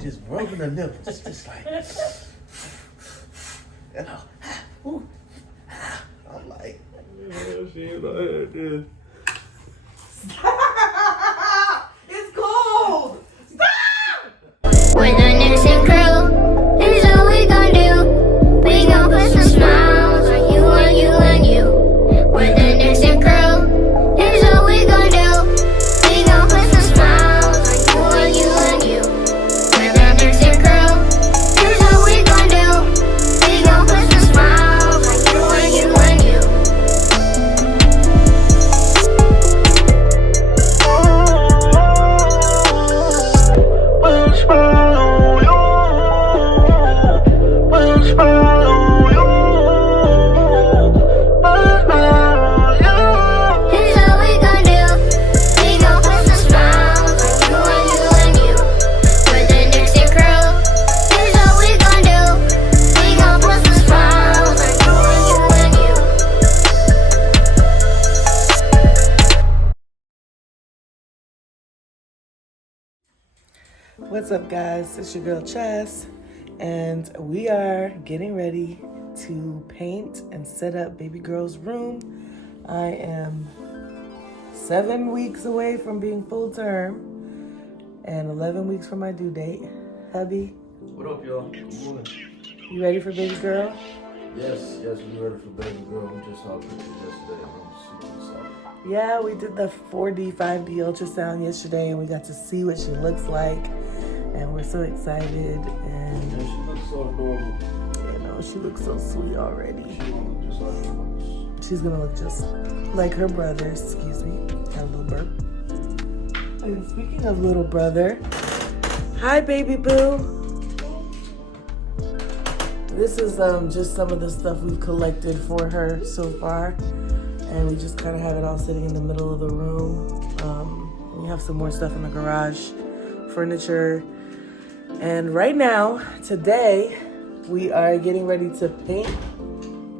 just rubbing her nipples, just like, and I'm like, she ain't like this. It's cold. Stop. We're the nursing crew. Here's what we gon' do. We gon' put some smiles on you and you and you. We're the nursing crew. Here's what we gon' do. We gon' put some smiles on you and you and you. We're the nursing crew. Here's what we gon' do. We gon' put some smiles on you and you and you. Here's what we gon' do. We gon' put some smiles on you and you and you. We're the nursing crew. Here's what we gon' do. We gon' put some smiles on you and you and you. What's up, guys? It's your girl Chess, and we are getting ready to paint and set up baby girl's room. I am 7 weeks away from being full term and 11 weeks from my due date. Hubby, What up, y'all? Good morning. you ready for baby girl? Yes, we ready for baby girl. We just saw pictures yesterday. I'm super excited. Yeah, we did the 4D, 5D ultrasound yesterday, and we got to see what she looks like, and we're so excited. And And she looks so adorable. you know, she looks so sweet already. She gonna look just like her brothers. She's gonna look just like her brother. Excuse me, got a little burp. And speaking of little brother, hi baby boo. This is just some of the stuff we've collected for her so far, and we just kind of have it all sitting in the middle of the room. We have some more stuff in the garage, furniture, and right now, today, we are getting ready to paint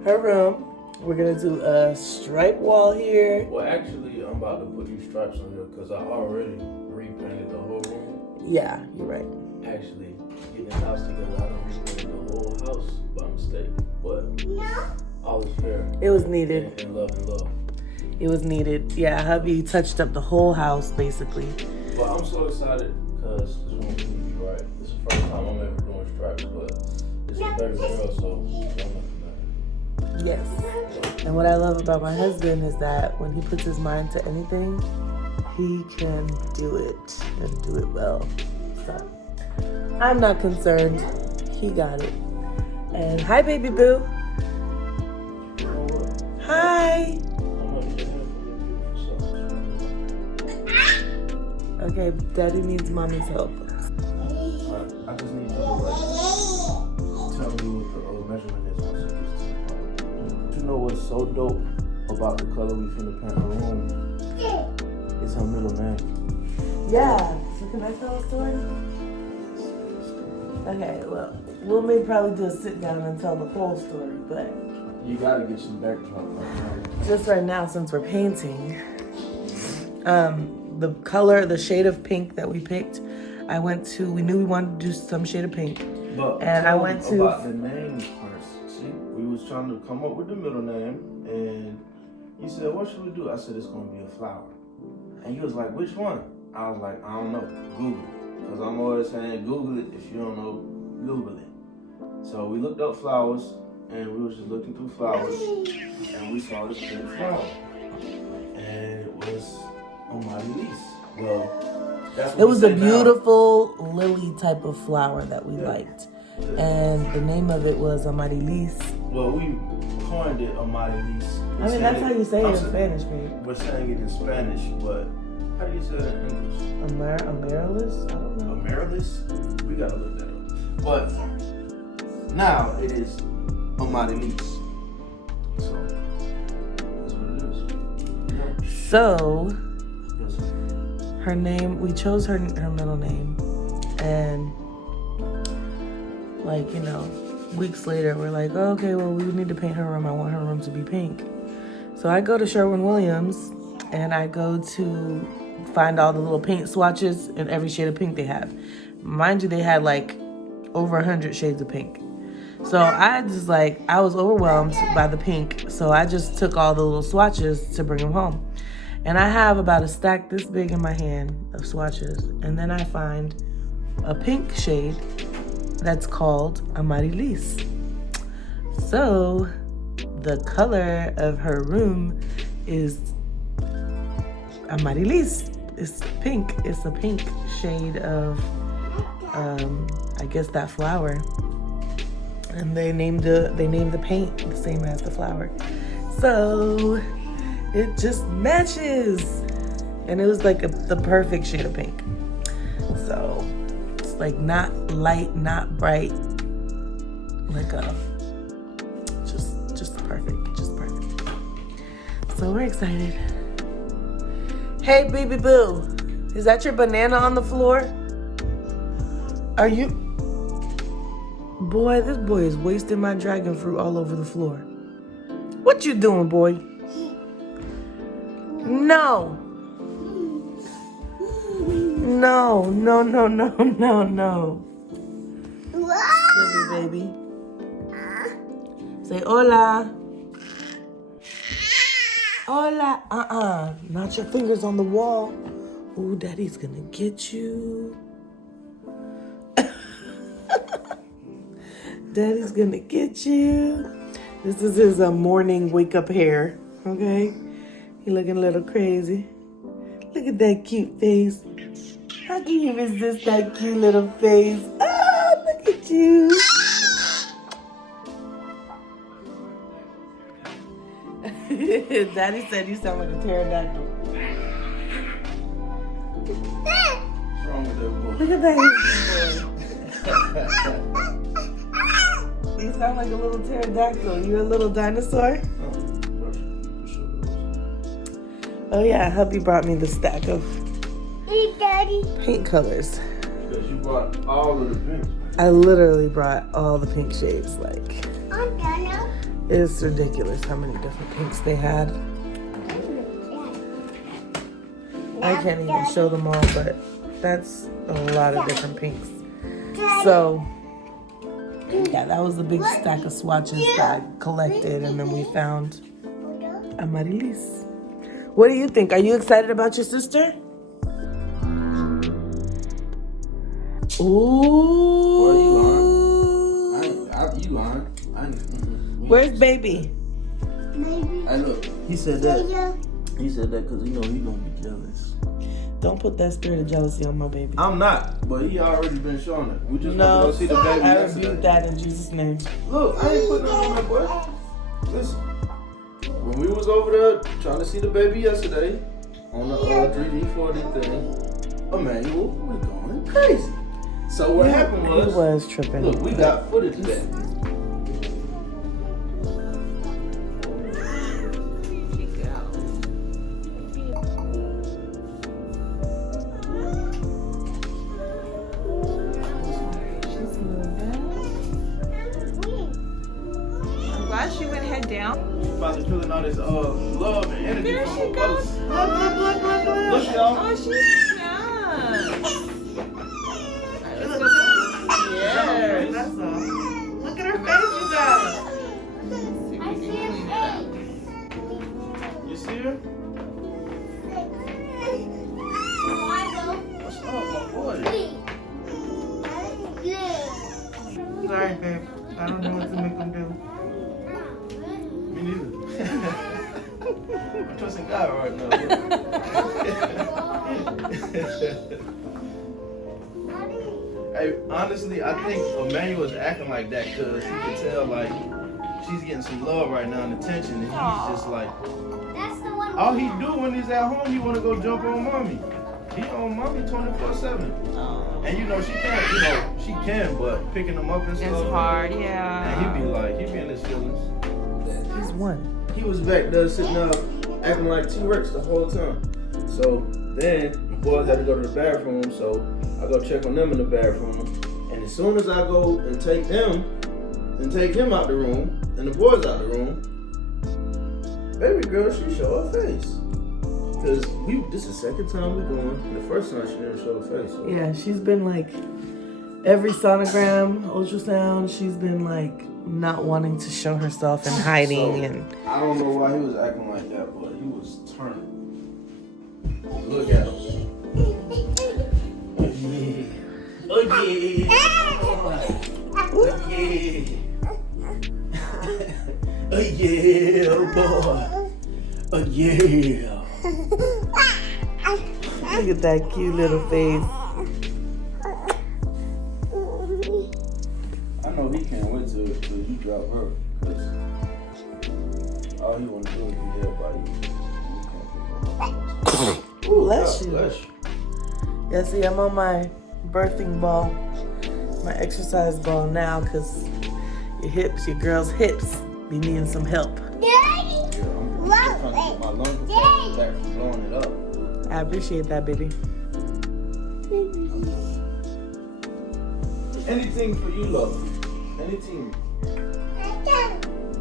her room. We're gonna do a stripe wall here. Well, actually, I'm about to put these stripes on here because I already repainted the whole room. Yeah, you're right. Actually, getting the house together, I done repainted the whole house by mistake. But all is fair. It was needed. In love and love. It was needed. Yeah, hubby touched up the whole house basically. But I'm so excited because this room is gonna be right. This is the first time I'm ever doing stripes, but it's a baby girl, so I'm looking Yes. And what I love about my husband is that when he puts his mind to anything, he can do it and do it well. So I'm not concerned. He got it. And hi, baby boo. You know what? Hi. I'm gonna need your help with your beautiful self. Okay, daddy needs mommy's help. I just need you to tell me what the measurement is once it gets to the part. You know what's so dope about the color we finna paint her room? It's her middle name. Yeah. So can I tell a story? Okay, well, we'll maybe probably do a sit down and tell the whole story, but You gotta get some backdrop right now. just right now, since we're painting, the color, the shade of pink that we picked, we knew we wanted to do some shade of pink. But And I went to- about the name first. See, we was trying to come up with the middle name, and you said, "What should we do?" I said, "It's gonna be a flower." And you was like, "Which one?" I was like, "I don't know. Google it," because I'm always saying, "Google it. If you don't know, Google it." So we looked up flowers, and we was just looking through flowers, and we saw this pink flower, and it was amaryllis. Well, that's what It was we a say now. beautiful lily type of flower that we liked. And the name of it was amaryllis. Well, we coined it amaryllis. I mean, that's how you say it in Spanish, babe. We're saying it in Spanish, but how do you say that in English? Amaryllis? I don't know. Amaryllis? We gotta look that up. But now it is amaryllis. So that's what it is. Yeah. So, Yes. her name, we chose her middle name. And, like, you know, weeks later, we're like, oh, okay, well, we need to paint her room. I want her room to be pink. So I go to Sherwin-Williams and I go to find all the little paint swatches in every shade of pink they have. Mind you, they had like over 100 shades of pink. So I was overwhelmed by the pink. So I just took all the little swatches to bring them home. And I have about a stack this big in my hand of swatches. And then I find a pink shade that's called Amaryllis. So the color of her room is Amaryllis. It's pink. It's a pink shade of, I guess, that flower. And they named the paint the same as the flower. So it just matches. And it was like the perfect shade of pink. So it's like not light, not bright. Like just perfect. Just perfect. So we're excited. Hey, baby boo. Is that your banana on the floor? Are you? Boy, this boy is wasting my dragon fruit all over the floor. What you doing, boy? No. No. Silly baby. Say hola. Hola. Not your fingers on the wall. Ooh, daddy's gonna get you. Daddy's gonna get you. This is his morning wake up hair, okay? He looking a little crazy. Look at that cute face. How can you resist that cute little face? Ah, look at you. Daddy said you sound like a pterodactyl. What's wrong with that boy? Look at that boy. You sound like a little pterodactyl. You a little dinosaur? Oh yeah, hubby brought me the stack of paint colors. Because you brought all of the pink. I literally brought all the pink shades. Like, I'm gonna. it's ridiculous how many different pinks they had. I can't even show them all, but that's a lot of different pinks. So, yeah, that was the big stack of swatches that I collected, and then we found Amaryllis. What do you think? Are you excited about your sister? Ooh. Boy, you lying. You lying. Where's baby? Maybe. I know. He said that. He said that because he know he gonna be jealous. Don't put that spirit of jealousy on my baby. I'm not, but he already been showing it. We just No, want to go see the baby I yesterday. rebuke that in Jesus' name. Look, I ain't putting nothing on that boy. Listen, when we was over there trying to see the baby yesterday on the 3D 4D thing, Emmanuel was going crazy. So what happened was, He was tripping. look, we got footage of that. She went head down. About to feeling all this love and energy. There from she her goes. brothers. Look. Look, y'all. Oh, she's nice. Yes. That's all. Look at her face, you guys. I see a You see her? What's up, my boy? Sorry, babe. I don't know what to make them do. Me neither. I'm trusting God right now. Hey, honestly, I think Emmanuel's acting like that because he can tell, like, she's getting some love right now and attention, and he's just like, That's the one. all he do when he's at home, he want to go jump on mommy. He on mommy 24/7. And you know, she can, but picking him up and stuff. It's hard, And yeah. he be in his feelings. He's one. He was back there sitting up acting like T-Rex the whole time. So then the boys had to go to the bathroom, so I go check on them in the bathroom. And as soon as I go and take him out the room and the boys out the room, baby girl, she show her face. Cause this is the second time we're going. The first time she didn't show her face. So. Yeah, she's been like every sonogram, ultrasound, she's been like not wanting to show herself and hiding. So, And I don't know why he was acting like that, but he was turning. Look at him. Oh yeah. Oh yeah. Oh yeah, boy. Oh yeah. look at that cute little face. I know he can't wait till you drop her. 'Cause all he want to do is be there by you. Ooh, bless you. Bless you. Yeah, see, I'm on my birthing ball, my exercise ball now, because your girl's hips be needing some help. Yeah, I'm trying to get my lung capacity back from blowing it up. I appreciate that, baby. Anything for you, love. Anything.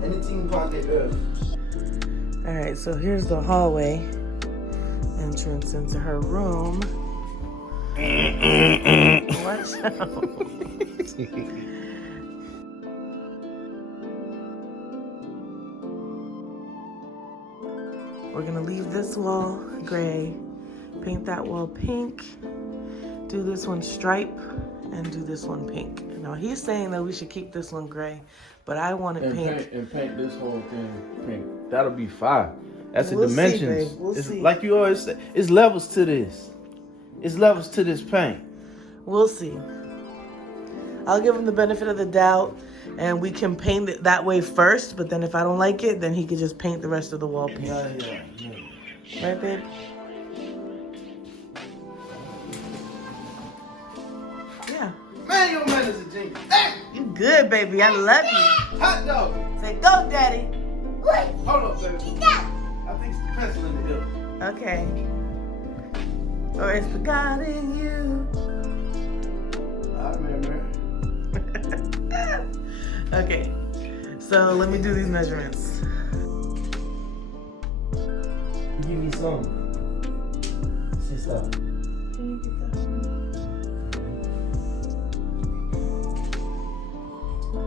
Anything upon the earth. All right, so here's the hallway entrance into her room. Watch out. We're gonna leave this wall gray, paint that wall pink, do this one stripe, and do this one pink. Now he's saying that we should keep this one gray, but I want it pink. Paint this whole thing pink. That'll be fire. That's We'll the see, dimensions. babe. We'll It's see. like you always say, it's levels to this. It's levels to this paint. We'll see. I'll give him the benefit of the doubt, and we can paint it that way first, but then if I don't like it, then he can just paint the rest of the wall pink. Yeah. Right, babe? Yeah. Man, your man is a genius. Hey! You good, baby. I love you. Hot dog. Say, go, daddy. Hold up, baby. I think it's the pencil in the hill. Okay. Or it's the God in you. I remember. Okay. So let me do these measurements. Give me some. Sister. Can you get that for me? I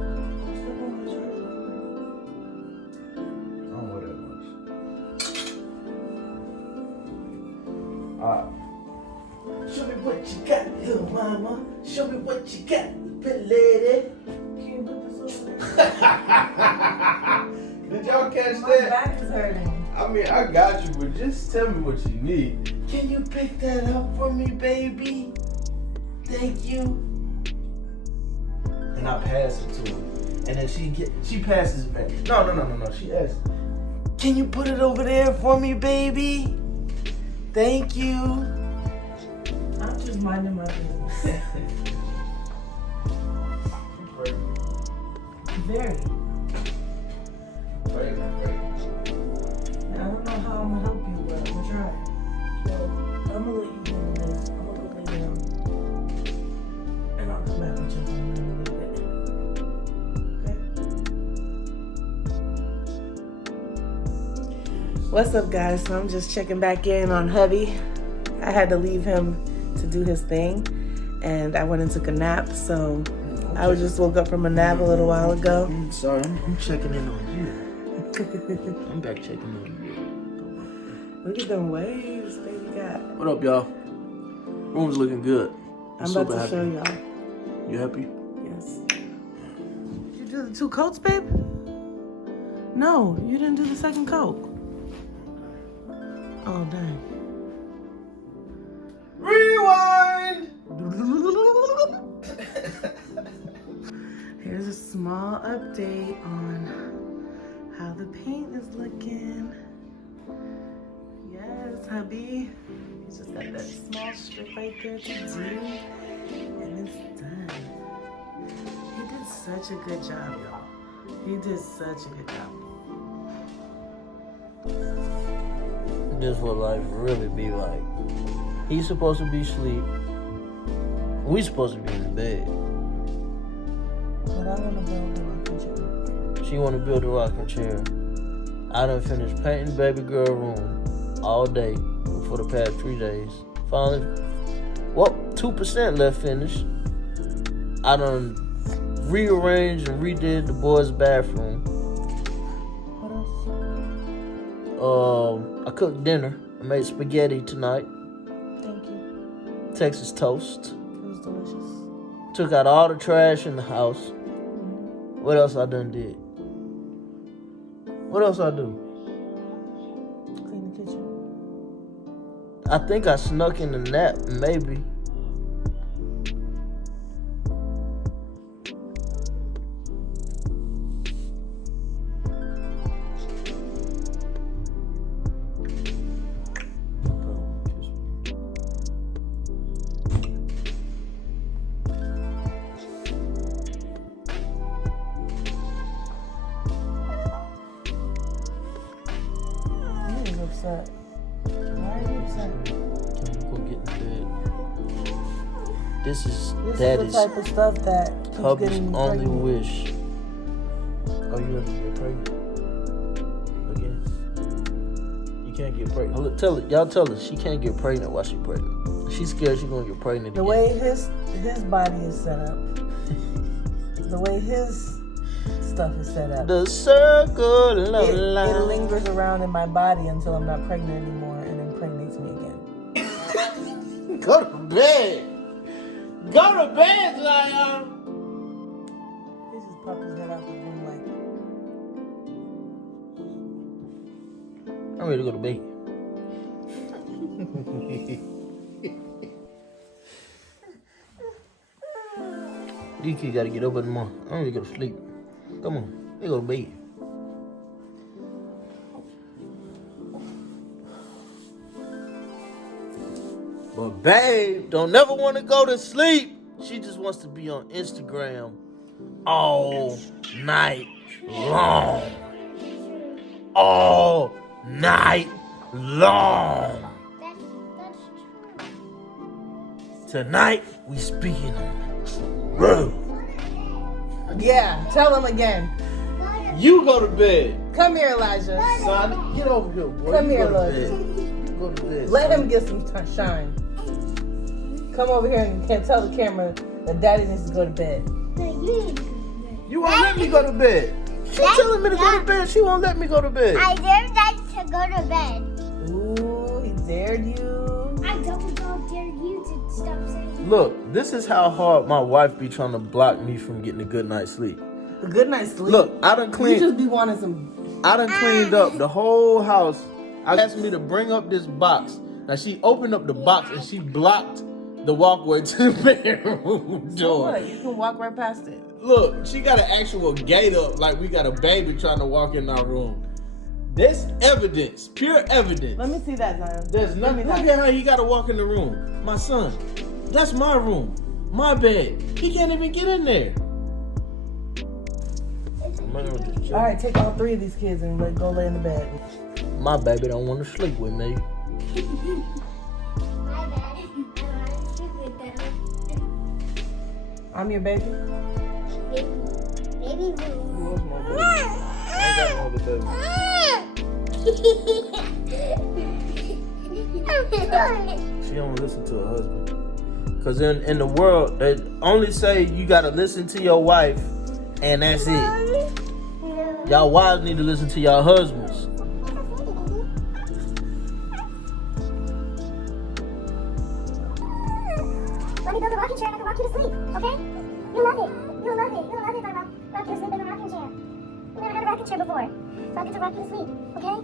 don't wear that much. Alright. Show me what you got, little mama. Show me what you got, pretty lady. Can you put this over there? Did y'all catch My that? back is hurting. I mean, I got you, but just tell me what you need. Can you pick that up for me, baby? Thank you. And I pass it to her. And then she passes it back. No. She asks, Can you put it over there for me, baby? Thank you. I'm just minding my business. Very. Great. Now, I don't know how I'm gonna help you, but I'm gonna try. So, I'm gonna let you go on this. I'm gonna go lay down. And I'll come back and check on you in a little bit. Okay? What's up, guys? So I'm just checking back in on hubby. I had to leave him to do his thing, and I went and took a nap, so I just woke up from a nap a little while ago. Sorry, I'm checking in on you. I'm back checking on you. Look at them waves baby got. What up, y'all? Room's looking good. I'm about to show y'all. You happy? Yes. Did you do the 2 coats, babe? No, you didn't do the second coat. Oh, dang. Rewind! Here's a small update on how the paint is looking. Yes, hubby. He's just got that small strip right there to do. And it's done. He did such a good job, y'all. He did such a good job. This what life really be like. He's supposed to be asleep. We supposed to be in bed. But I want to build the rocking chair. She want to build a rocking chair. I done finished painting baby girl room all day for the past 3 days. Finally, 2% left finished. I done rearranged and redid the boys' bathroom. What else? I cooked dinner. I made spaghetti tonight. Thank you. Texas toast. It was delicious. Took out all the trash in the house. What else I done did? What else I do? Clean the kitchen. I think I snuck in a nap, maybe. Upset. Why are you upset? Can we go get in bed? This is This Daddy's is the type of stuff that keeps hubby's getting me only pregnant. wish. Oh, you have to get pregnant again? You can't get pregnant. Y'all tell her she can't get pregnant while she's pregnant. She's scared she's gonna get pregnant The again. way his body is set up, the way his stuff is set up, The circle of it life. lingers around in my body until I'm not pregnant anymore and impregnates me again. Go to bed. Go to bed, Zion. He just popped his head out the room like, I'm ready to go to bed. These kids gotta get up in the morning. I'm ready to go to sleep. Come on, they go to bed. But babe don't never want to go to sleep. She just wants to be on Instagram all night long. All night long. That's true. Tonight we speaking on truth. yeah, tell him again. You go to bed. Come here, Elijah. Son, get over here, boy. Come You here, go to Lord. bed. Go to bed. Let son. him get some shine. Come over here and can't tell the camera that Daddy needs to go to bed. No, you need to go to bed. You won't let me go to bed. She telling me to go to bed. She won't let me go to bed. I dare Dad to go to bed. Ooh, he dared you. I don't dare you to stop saying. Look, this is how hard my wife be trying to block me from getting a good night's sleep. A good night's sleep. Look, I done You cleaned. just be wanting some. I done cleaned up the whole house. I asked me to bring up this box. Now she opened up the box and she blocked the walkway to the bedroom So door. what? You can walk right past it. Look, she got an actual gate up like we got a baby trying to walk in our room. There's evidence, pure evidence. Let me see that, Zion. There's Let me nothing. Look at how he got to walk in the room. My son, that's my room, my bed. He can't even get in there. All right, take all three of these kids and go lay in the bed. My baby don't want to sleep with me. My bad. I want to sleep with them. I'm your baby. Baby boo. What's my baby? I ain't got no other baby. She don't listen to her husband. Cause in the world, they only say you gotta listen to your wife, and that's it. Y'all wives need to listen to y'all husbands. Let me build a rocking chair and I can rock you to sleep, okay? You'll love it. You'll love it. You'll love it if I rock you to sleep in a rocking chair. You've never had a rocking chair before. So I'll get to rock you to sleep, okay?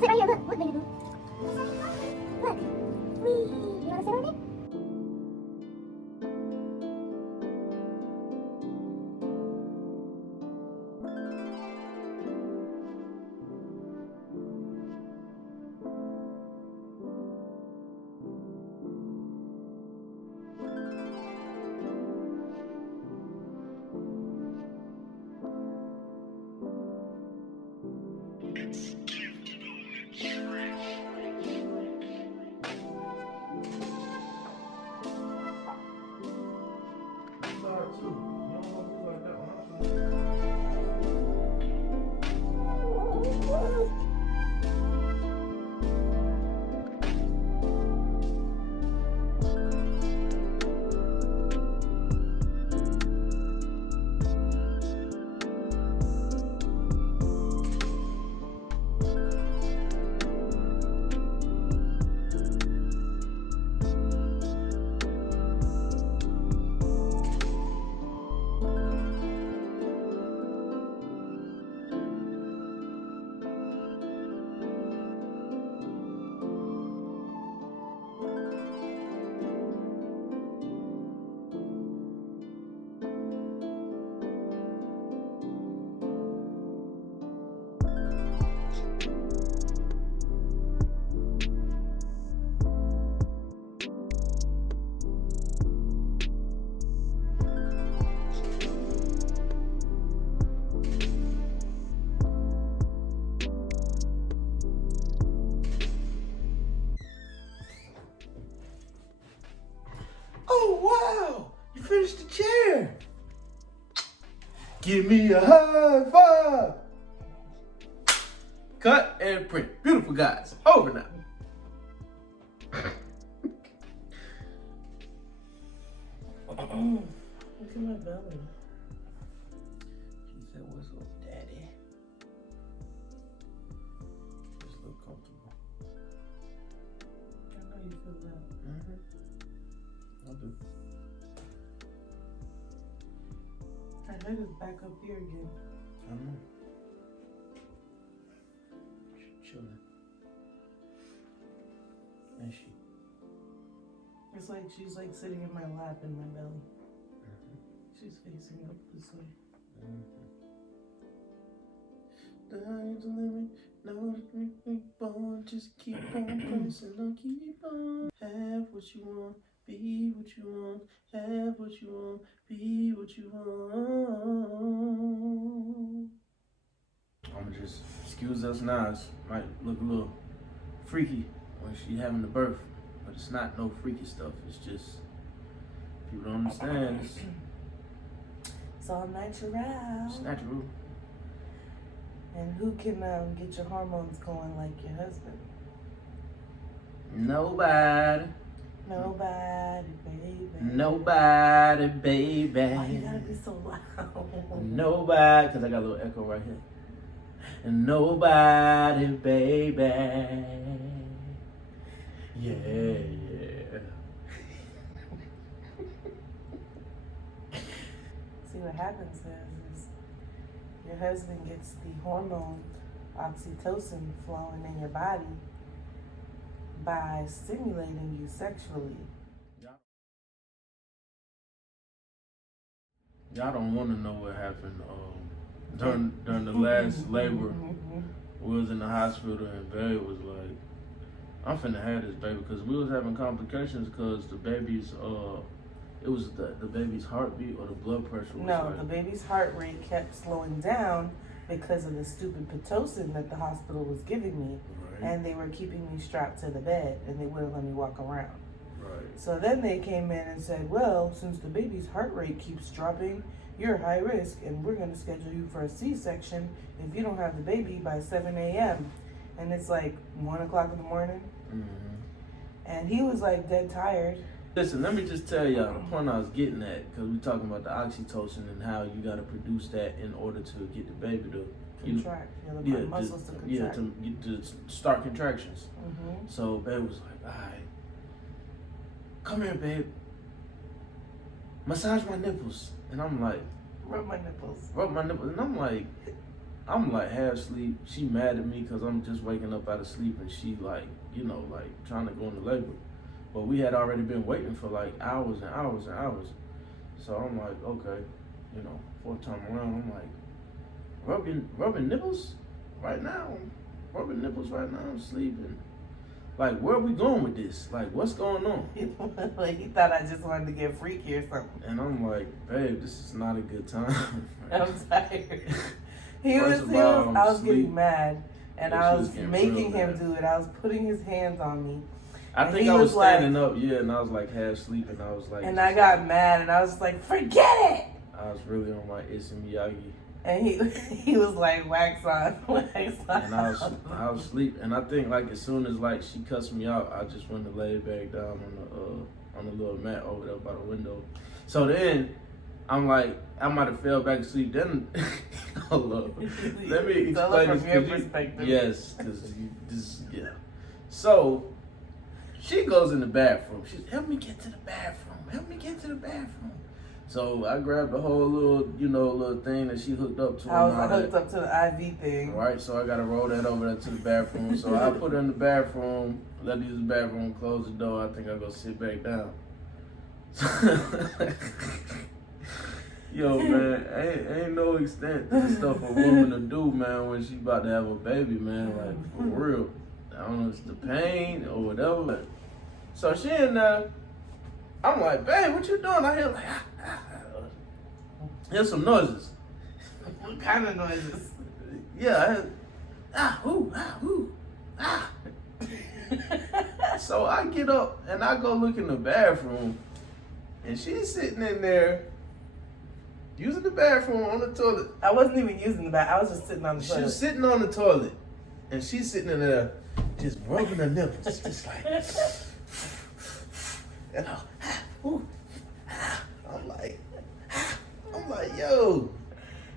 Sit right here. Look, baby boo. Look. Whee. You want to sit with me? Give me a high five. Cut and print. Beautiful guys. Over now. Look at my belly. She said, "What's up, Daddy?" Just look comfortable. I know you feel that. I do. Her head is back up here again. I know. She's chilling. And she. It's like she's like sitting in my lap in my belly. She's facing up this way. The highest limit, no keep on, just keep on pressing, no keep on. Have what you want, be what you want, have what you want, be what you want. I'ma just excuse us now. It might look a little freaky when she having the birth, but it's not no freaky stuff. It's just people don't understand. It's all natural. It's natural. And who can get your hormones going like your husband? Nobody. Nobody, baby. Nobody, baby. Why you gotta be so loud? Nobody, because I got a little echo right here. And nobody, baby. Yeah. See, what happens is your husband gets the hormone oxytocin flowing in your body by stimulating you sexually. Y'all don't want to know what happened during the last labor. We was in the hospital and Babe was like, I'm finna have this baby, because we was having complications because the baby's it was the baby's heartbeat or the blood pressure was the baby's heart rate kept slowing down because of the stupid Pitocin that the hospital was giving me. Right. And they were keeping me strapped to the bed and they wouldn't let me walk around. Right. So then they came in and said, well, since the baby's heart rate keeps dropping, you're high risk and we're going to schedule you for a C-section if you don't have the baby by 7 a.m. And it's like 1 o'clock in the morning. And he was like dead tired. Listen, let me just tell y'all the point I was getting at, because we're talking about the oxytocin and how you got to produce that in order to get the baby to Contract. Muscles to contract. Yeah, to start contractions. So Babe was like, all right, come here, babe. Massage my nipples. And I'm like, Rub my nipples. And I'm like half asleep. She mad at me because I'm just waking up out of sleep and she like trying to go into labor. But we had already been waiting for like hours and hours and hours. So I'm like, okay, fourth time around, I'm like, rubbing nipples right now? Rubbing nipples right now? I'm sleeping. Like, where are we going with this? Like, what's going on? Like, he thought I just wanted to get freaky or something. And I'm like, babe, this is not a good time. I'm tired. I was getting mad. And I was making him do it. I was putting his hands on me. I think I was standing up, and I was like half sleeping. I was like, and I got mad, and I was just like, forget it. I was really on my Issey Miyagi. And he was like, wax on. And I was asleep. And I think like as soon as like she cussed me out, I just went to lay back down on the little mat over there by the window. So then I'm like, I might have fell back asleep. Then hold up, let me explain this from your perspective. Yes, because So she goes in the bathroom. She's, help me get to the bathroom. So I grabbed the whole little thing that she hooked up to. I was hooked up to the IV thing. Right, so I got to roll that over there to the bathroom. So I put her in the bathroom, let her use the bathroom, close the door. I think I'll go sit back down. Yo, man, ain't no extent to the stuff a woman to do, man, when she about to have a baby, man. Like, for real. I don't know if it's the pain or whatever. So she in there. I'm like, babe, what you doing? I hear like, hear some noises. What kind of noises? Yeah, I heard, So I get up and I go look in the bathroom, and she's sitting in there using the bathroom on the toilet. I wasn't even using the bath. I was just sitting on the She toilet. was sitting on the toilet, and she's sitting in there, just rubbing her nipples, just like, and I'm like, yo,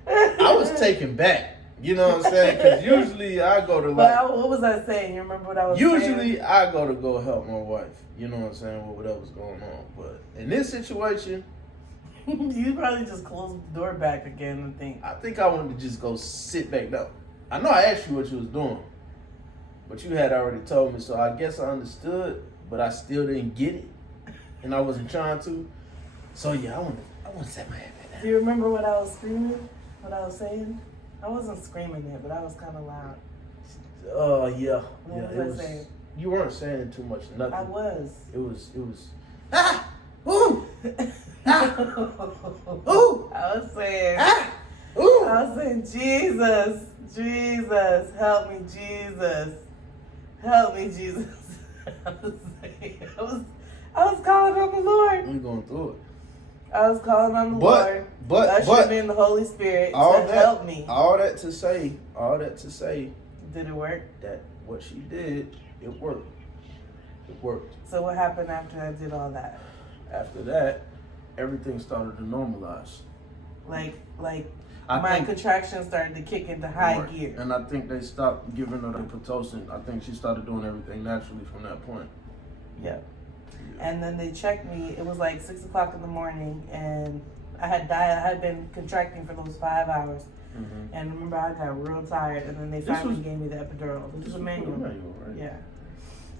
I was taken back. You know what I'm saying? Because usually I go to what was I saying? You remember what I was saying? Usually I go help my wife. You know what I'm saying? With whatever's going on. But in this situation, you probably just closed the door back again, I think I wanted to just go sit back down. I know I asked you what you was doing, but you had already told me, so I guess I understood, but I still didn't get it, and I wasn't trying to. So yeah, I want to set my head back down. Do you remember what I was screaming? What I was saying? I wasn't screaming it, but I was kind of loud. Yeah. What Yeah, was I saying? You weren't saying too much, nothing. I was. It was. Ooh! Ooh! I was saying. Ooh! I was saying, Jesus, help me, Jesus, help me, Jesus. I was calling on the Lord. We going through it. I was calling on the Lord. Ushering in the Holy Spirit to help me. All that to say, did it work? That what she did, it worked. It worked. So what happened after I did all that? After that, everything started to normalize. Like my contractions started to kick into high gear. And I think they stopped giving her the Pitocin. I think she started doing everything naturally from that point. Yeah. And then they checked me. It was like 6 o'clock in the morning, and I had been contracting for those 5 hours. Mm-hmm. And remember, I got real tired, and then they finally gave me the epidural. This was a manual, right? Yeah.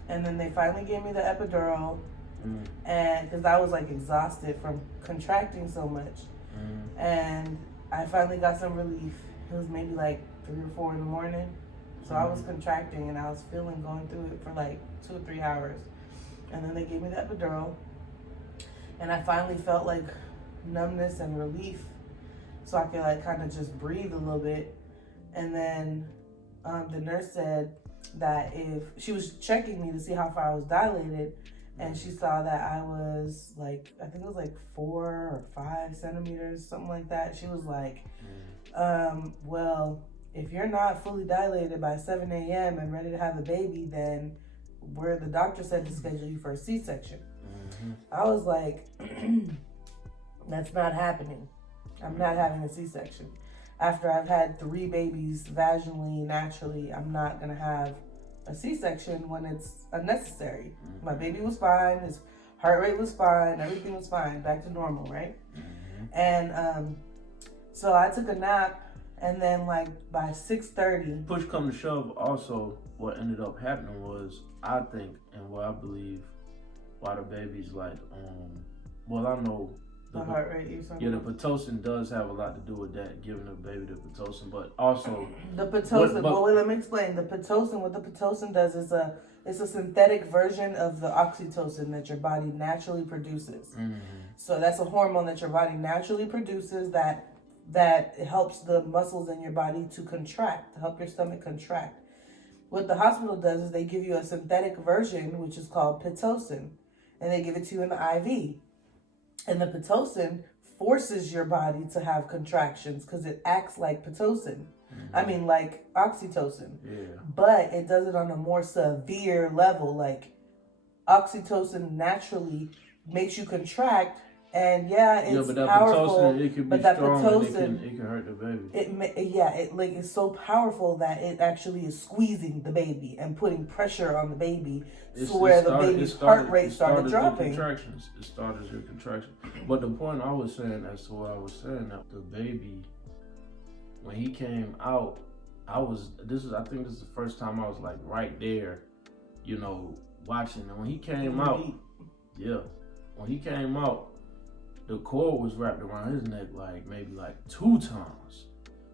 And then they finally gave me the epidural, and because I was like exhausted from contracting so much, and I finally got some relief. It was maybe like 3 or 4 in the morning, so I was contracting, and I was feeling going through it for like 2 or 3 hours. And then they gave me the epidural, and I finally felt like numbness and relief, so I could like kind of just breathe a little bit. And then the nurse said that if she was checking me to see how far I was dilated, and she saw that I was like, I think it was like 4 or 5 centimeters, something like that. She was like, well, if you're not fully dilated by 7 a.m. and ready to have a baby, then the doctor said to schedule you for a C-section. I was like, that's not happening. I'm not having a C-section. After I've had 3 babies vaginally, naturally, I'm not going to have a C-section when it's unnecessary. My baby was fine. His heart rate was fine. Everything was fine. Back to normal, right? And so I took a nap, and then like by 6:30... Push come to shove, also what ended up happening was, I think, and what I believe, why the baby's like, well, I know the heart rate, you the Pitocin does have a lot to do with that, giving the baby the Pitocin, but also the Pitocin. Well, wait, let me explain. The Pitocin, what the Pitocin does is it's a synthetic version of the oxytocin that your body naturally produces. So that's a hormone that your body naturally produces that helps the muscles in your body to contract, to help your stomach contract. What the hospital does is they give you a synthetic version, which is called Pitocin, and they give it to you in the IV. And the Pitocin forces your body to have contractions because it acts like Pitocin. I mean, like oxytocin. Yeah. But it does it on a more severe level. Like oxytocin naturally makes you contract, and it's but that powerful. Pitocin, it can be but that strong, Pitocin, it can hurt the baby. It's so powerful that it actually is squeezing the baby and putting pressure on the baby, where the baby's heart rate started dropping. It started as your contraction. But the point I was saying, as to what I was saying, that the baby, when he came out, I think this is the first time I was like right there, watching. And when he came out, the cord was wrapped around his neck maybe 2 times.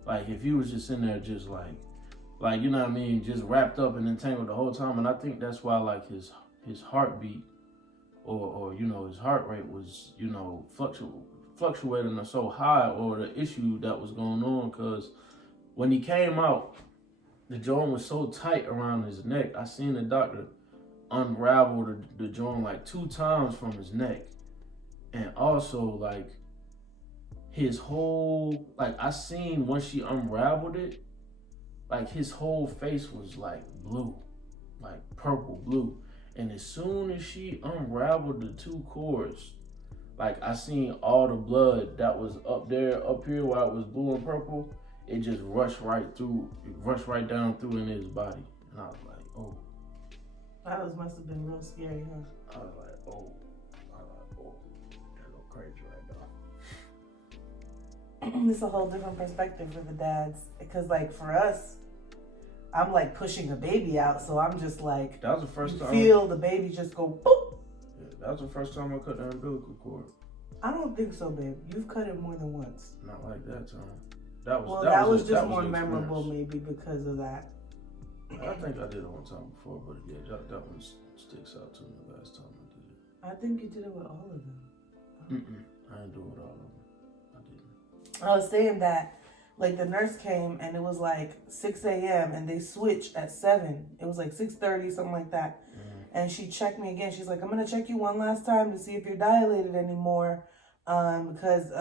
Like if he was just in there just like you know what I mean, just wrapped up and entangled the whole time. And I think that's why his heartbeat or his heart rate was fluctuating so high, or the issue that was going on, because when he came out, the joint was so tight around his neck. I seen the doctor unravel the joint 2 times from his neck. And also, his whole, like, I seen once she unraveled it, like his whole face was like blue, like purple blue. And as soon as she unraveled the 2 cords, like I seen all the blood that was up here where it was blue and purple, it just rushed right down through in his body. And I was like, oh. That must have been real scary, huh? I was like, oh. That go crazy right now. It's a whole different perspective for the dads. Because, like, for us, I'm like pushing a baby out, so I'm just like, that was the first time. Feel the baby just go boop. Yeah, that was the first time I cut the umbilical cord. I don't think so, babe. You've cut it more than once. Not like that, Tom. That was just more memorable, maybe because of that. I think I did it one time before, but yeah, that one sticks out to me the last time I did it. I think you did it with all of them. I didn't do it with all of them. I didn't. I was saying that, like, the nurse came and it was like 6 a.m. and they switched at 7. It was like 6:30, something like that. And she checked me again. She's like, I'm going to check you one last time to see if you're dilated anymore. Because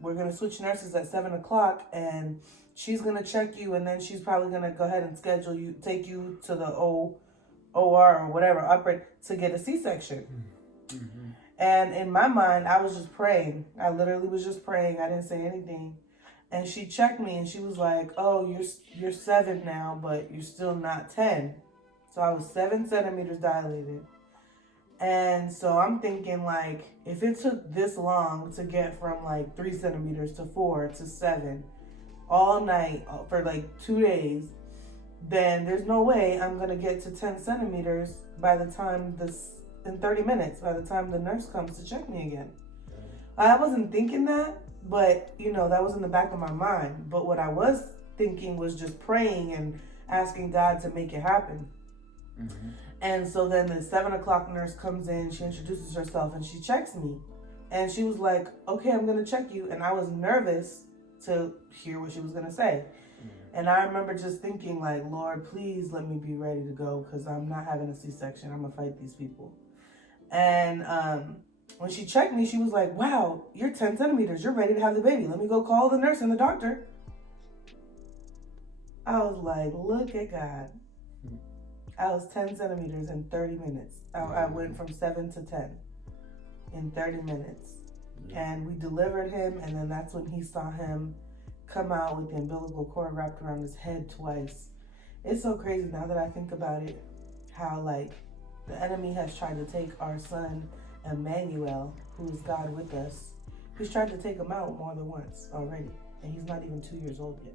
we're going to switch nurses at 7 o'clock and she's going to check you. And then she's probably going to go ahead and schedule you, take you to the OR or whatever, operate to get a C-section. And in my mind, I was just praying. I literally was just praying. I didn't say anything. And she checked me and she was like, oh, you're 7 now, but you're still not 10. So I was 7 centimeters dilated. And so I'm thinking, like, if it took this long to get from like 3 centimeters to 4 to 7 all night for like 2 days, then there's no way I'm going to get to 10 centimeters by the time in 30 minutes, by the time the nurse comes to check me again. I wasn't thinking that, but, you know, that was in the back of my mind. But what I was thinking was just praying and asking God to make it happen. And so then the 7 o'clock nurse comes in, she introduces herself and she checks me. And she was like, okay, I'm going to check you. And I was nervous to hear what she was going to say. And I remember just thinking, like, Lord, please let me be ready to go because I'm not having a C-section. I'm going to fight these people. And when she checked me, she was like, wow, you're 10 centimeters. You're ready to have the baby. Let me go call the nurse and the doctor. I was like, look at God. I was 10 centimeters in 30 minutes. I went from 7 to 10 in 30 minutes. And we delivered him, and then that's when he saw him come out with the umbilical cord wrapped around his head twice. It's so crazy now that I think about it, how, like, the enemy has tried to take our son, Emmanuel, who is God with us. He's tried to take him out more than once already, and he's not even 2 years old yet.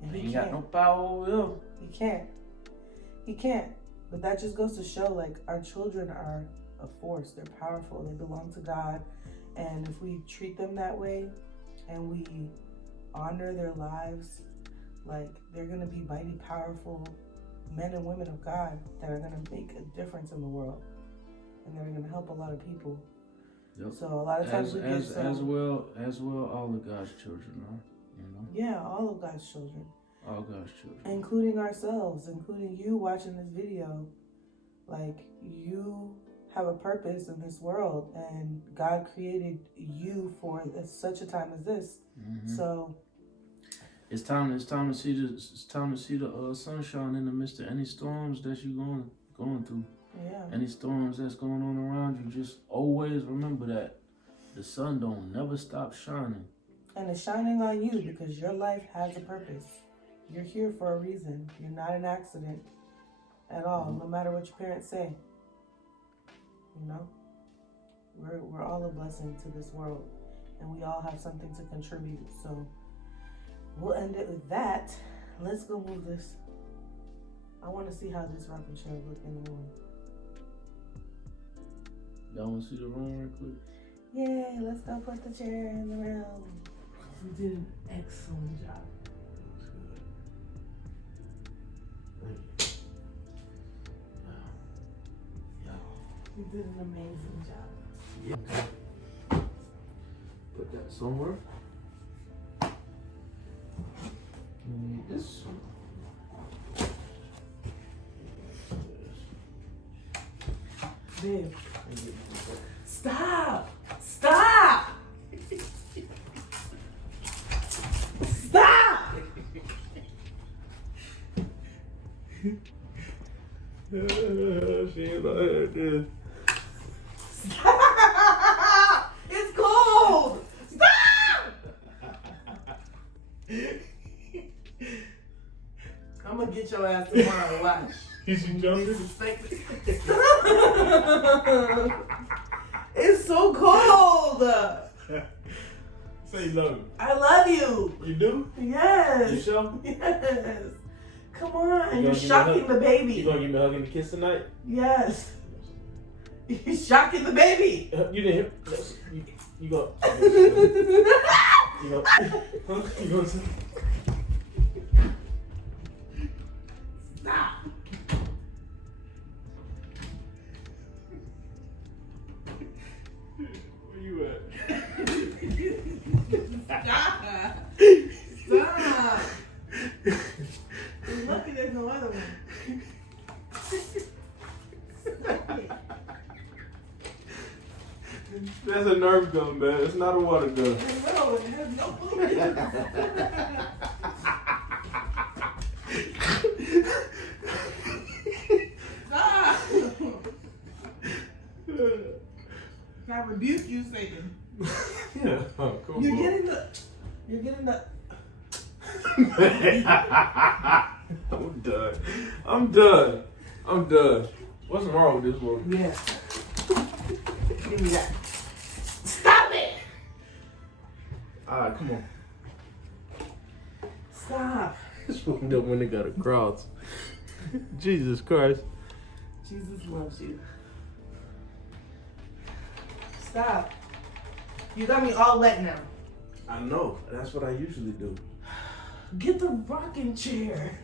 And he ain't got no power over him. He can't. But that just goes to show, like, our children are a force. They're powerful. They belong to God. And if we treat them that way and we honor their lives, like, they're going to be mighty powerful men and women of God that are going to make a difference in the world. And they're going to help a lot of people. Yep. So a lot of times as well all of God's children are, you know. Yeah, all of God's children. All God's children. Including ourselves, including you watching this video. Like, you have a purpose in this world, and God created you for such a time as this. So it's time to see the sunshine in the midst of any storms that you're going through. Yeah. Any storms that's going on around you, just always remember that the sun don't never stop shining. And it's shining on you because your life has a purpose. You're here for a reason. You're not an accident at all, no matter what your parents say. You know? We're all a blessing to this world, and we all have something to contribute. So we'll end it with that. Let's go move this. I want to see how this rocking chair look in the room. Y'all want to see the room real quick? Yay, let's go put the chair in the room. You did an excellent job. You did an amazing job. Yeah. Put that somewhere. We need this. Babe. Stop! Stop! Stop! She ain't like this. Stop! It's cold! Stop! I'm gonna get your ass tomorrow. Watch. Is she jumping? It's so cold. Say you love me. I love you. You do? Yes. You sure? Yes. Come on. You You're gonna shocking the You baby. gonna give me a hug and a kiss tonight? Yes. You're shocking the baby. You didn't hear? You go. You go. You go. Stop. Where you at? Stop. Stop. You're lucky there's no other one. That's a Nerf gun, man. It's not a water gun. No, it has no Stop. I rebuke you, Satan. Yeah, come You're on. getting the. I'm done. I'm done. What's wrong with this one? Yeah. Give me that. Stop it! Alright, come on. Stop. This one when they got a cross. Jesus Christ. Jesus loves you. Stop. You got me all wet now. I know. That's what I usually do. Get the rocking chair.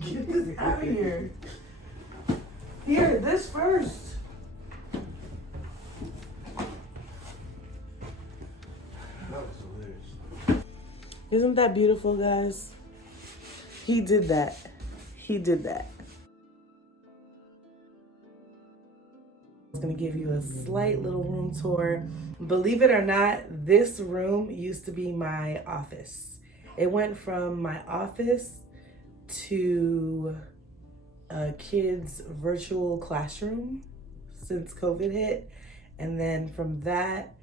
Get this out of here. Here, this first. That was hilarious. Isn't that beautiful, guys? He did that. He did that. I'm going to give you a slight little room tour. Believe it or not, this room used to be my office. It went from my office to a kid's virtual classroom since COVID hit. And then from that,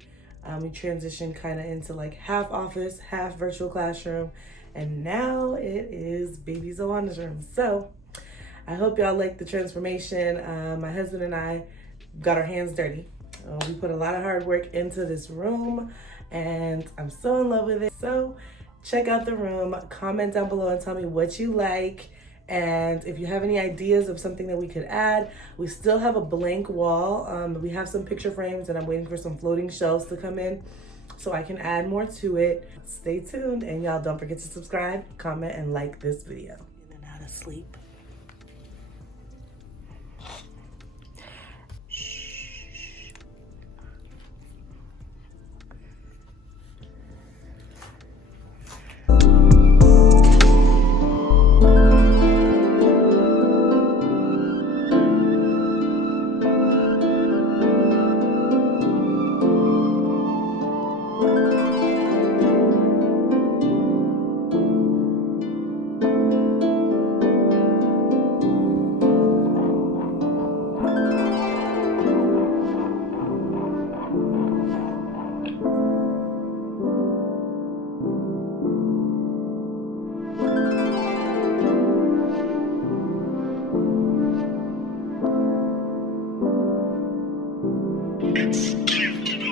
we transitioned kind of into like half office, half virtual classroom. And now it is Baby Zoana's room. So I hope y'all like the transformation. My husband and I got our hands dirty. We put a lot of hard work into this room and I'm so in love with it. So check out the room, comment down below and tell me what you like. And if you have any ideas of something that we could add, we still have a blank wall. We have some picture frames and I'm waiting for some floating shelves to come in so I can add more to it. Stay tuned and y'all don't forget to subscribe, comment, and like this video. In and out of sleep. It's gifted